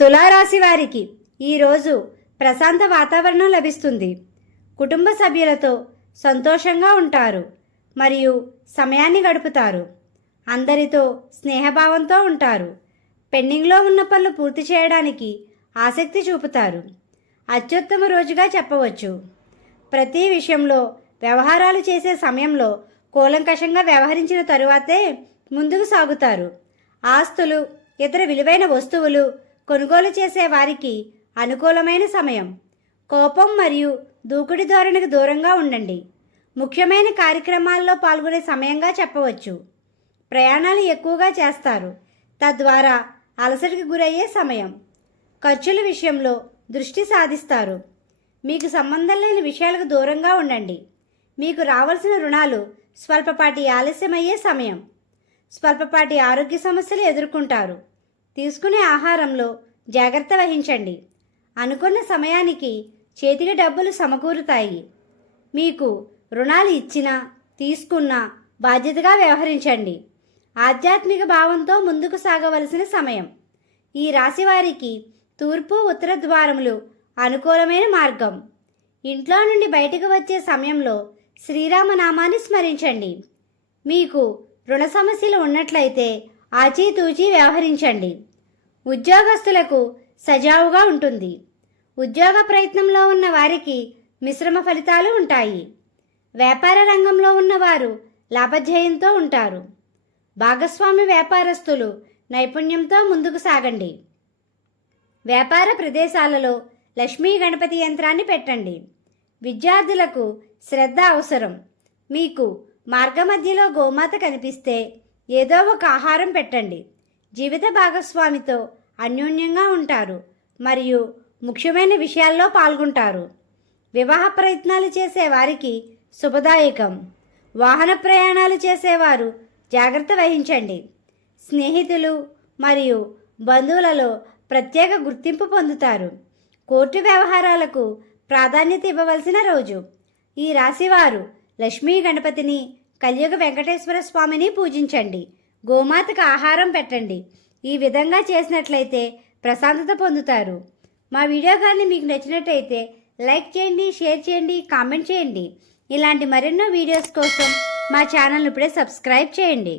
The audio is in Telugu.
తులారాశి వారికి ఈరోజు ప్రశాంత వాతావరణం లభిస్తుంది. కుటుంబ సభ్యులతో సంతోషంగా ఉంటారు మరియు సమయాన్ని గడుపుతారు. అందరితో స్నేహభావంతో ఉంటారు. పెండింగ్లో ఉన్న పనులు పూర్తి చేయడానికి ఆసక్తి చూపుతారు. అత్యుత్తమ రోజుగా చెప్పవచ్చు. ప్రతి విషయంలో వ్యవహారాలు చేసే సమయంలో కూలంకషంగా వ్యవహరించిన తరువాతే ముందుకు సాగుతారు. ఆస్తులు ఇతర విలువైన వస్తువులు కొనుగోలు చేసే వారికి అనుకూలమైన సమయం. కోపం మరియు దూకుడి ధోరణికి దూరంగా ఉండండి. ముఖ్యమైన కార్యక్రమాల్లో పాల్గొనే సమయంగా చెప్పవచ్చు. ప్రయాణాలు ఎక్కువగా చేస్తారు. తద్వారా అలసటకి గురయ్యే సమయం. ఖర్చుల విషయంలో దృష్టి సాధిస్తారు. మీకు సంబంధం లేని విషయాలకు దూరంగా ఉండండి. మీకు రావాల్సిన రుణాలు స్వల్పపాటి ఆలస్యమయ్యే సమయం. స్వల్పపాటి ఆరోగ్య సమస్యలు ఎదుర్కొంటారు. తీసుకునే ఆహారంలో జాగ్రత్త వహించండి. అనుకున్న సమయానికి చేతికి డబ్బులు సమకూరుతాయి. మీకు రుణాలు ఇచ్చినా తీసుకున్నా బాధ్యతగా వ్యవహరించండి. ఆధ్యాత్మిక భావంతో ముందుకు సాగవలసిన సమయం. ఈ రాశి వారికి తూర్పు ఉత్తర ద్వారములు అనుకూలమైన మార్గం. ఇంట్లో నుండి బయటకు వచ్చే సమయంలో శ్రీరామనామాన్ని స్మరించండి. మీకు రుణ సమస్యలు ఉన్నట్లయితే ఆచితూచి వ్యవహరించండి. ఉద్యోగస్తులకు సజావుగా ఉంటుంది. ఉద్యోగ ప్రయత్నంలో ఉన్న వారికి మిశ్రమ ఫలితాలు ఉంటాయి. వ్యాపార రంగంలో ఉన్నవారు లాభధ్యేయంతో ఉంటారు. భాగస్వామి వ్యాపారస్తులు నైపుణ్యంతో ముందుకు సాగండి. వ్యాపార ప్రదేశాలలో లక్ష్మీ గణపతి యంత్రాన్ని పెట్టండి. విద్యార్థులకు శ్రద్ధ అవసరం. మీకు మార్గమధ్యలో గోమాత కనిపిస్తే ఏదో ఒక ఆహారం పెట్టండి. జీవిత భాగస్వామితో అన్యోన్యంగా ఉంటారు మరియు ముఖ్యమైన విషయాల్లో పాల్గొంటారు. వివాహ ప్రయత్నాలు చేసే వారికి శుభదాయకం. వాహన ప్రయాణాలు చేసేవారు జాగ్రత్త వహించండి. స్నేహితులు మరియు బంధువులలో ప్రత్యేక గుర్తింపు పొందుతారు. కోర్టు వ్యవహారాలకు ప్రాధాన్యత ఇవ్వవలసిన రోజు. ఈ రాశివారు లక్ష్మీ గణపతిని కలియుగ వెంకటేశ్వర స్వామిని పూజించండి. గోమాతకు ఆహారం పెట్టండి. ఈ విధంగా చేసినట్లయితే ప్రశాంతత పొందుతారు. మా వీడియో కానీ మీకు నచ్చినట్టయితే లైక్ చేయండి షేర్ చేయండి కామెంట్ చేయండి. ఇలాంటి మరెన్నో వీడియోస్ కోసం మా ఛానల్ ఇప్పుడే సబ్స్క్రైబ్ చేయండి.